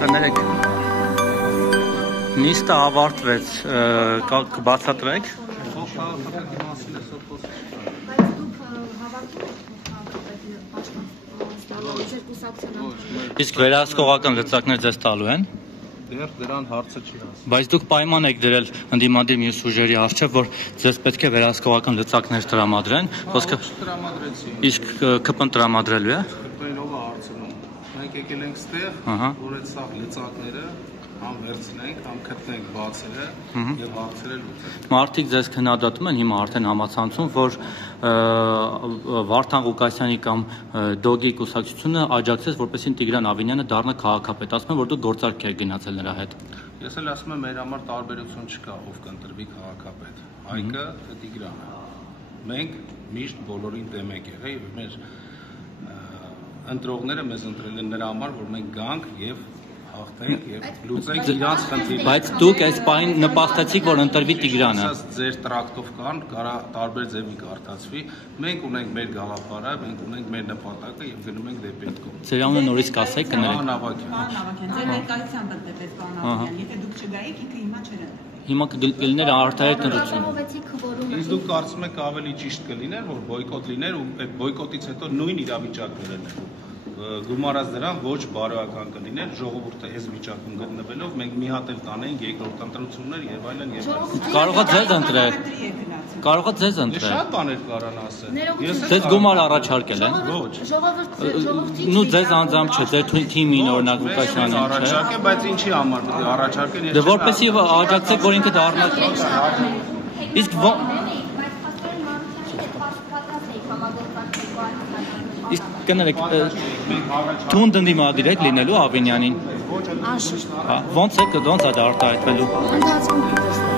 Կներեք նիստը ավարտվեց կբացատրեք իսկ վերահսկողական լծակներ ձեզ տալու են դեռ դրան հարցը չի հասել բայց դուք պայման եք դրել ընդդիմադիր մյուս ուժերի առջև որ ձեզ պետք է վերահսկողական լծակներ տրամադրեն խոսքը իսկ ԿՊ-ն տրամադրելու է ԿՊ-ով հարցնում մենք եկել ենք ստեղ որ այդ սա լծակները համ վերցնենք, համ գտնենք բացերը եւ հարցերը լուծենք։ Մարդիկ ձեզ քննադատում են հիմա արդեն համացանցում, որ Վարդան Ղուկասյանի կամ Դոգի կուսակցությունը աջակցեց, որպեսզի Տիգրան Ավինյանը դառնա քաղաքապետ։ Ասում են, որ դուք գործարք եք գնացել նրա հետ։ Ես էլ ասում եմ, մեր համար տարբերություն չկա, ով կընտրվի քաղաքապետ։ Հայկը թե Տիգրանը։ Մենք միշտ բոլորին դեմ ենք եղել եւ մեր ընտրողները մեզ ընտրել են նրա համար, որ մենք գանք եւ հաղթենք եւ լուծենք իրանց խնդիրները։ Բայց դուք այս պահին նպաստեցիք, որ ընտրվի Տիգրանը։ Ձեր տրակտով կան, կարա տարբեր ձևի կարդացվի։ Մենք ունենք մեր գաղափարը, մենք ունենք մեր նպատակը եւ գնում ենք դեպի այդ կողմ։ Ձեր անունը նորից կասեք, կներեք։ Նավակյան։ Ձեր ներկայությամբ դեպի Պանավյան, եթե դուք չգայիք, ինքը հիմա չէր։ Հիմա կլիներ արտահայտ ընտրություն։ Իսկ դուք կարծում եք ավելի ճիշտ կլիներ, որ բոյկոտ լիներ ու այդ բոյկոտից հետո նույն իրավիճակն լիներ։ Գումարած դրան ոչ բարոյական կլիներ, ժողովուրդը այս վիճակում գտնվելով մենք մի հատ էլ կանենք երկրորդ ընտրություններ եւ այլն եւ այլն։ Կարող է ձեզ ընտրել։ Կարող է ձեզ ընտրել։ Շատ բաներ կարան ասել։ Ձեզ գումար առաջարկել են։ Ոչ։ Նու ձեզ անձամբ չէ, ձեր թիմին օրինակ Ղուկասյանին չէ։ Առաջարկեն, բայց ինչի համար պետք է առաջարկեն։ Դե որպեսի աջակցեք, որ ինքը դառնա։ Իսկ Իսկ կներեք, թուն դնդիմադիր եք լինելու Ավինյանին։ Անշուշտ։ Ոնց է դա արտահայտվելու։ Ընդհանրապես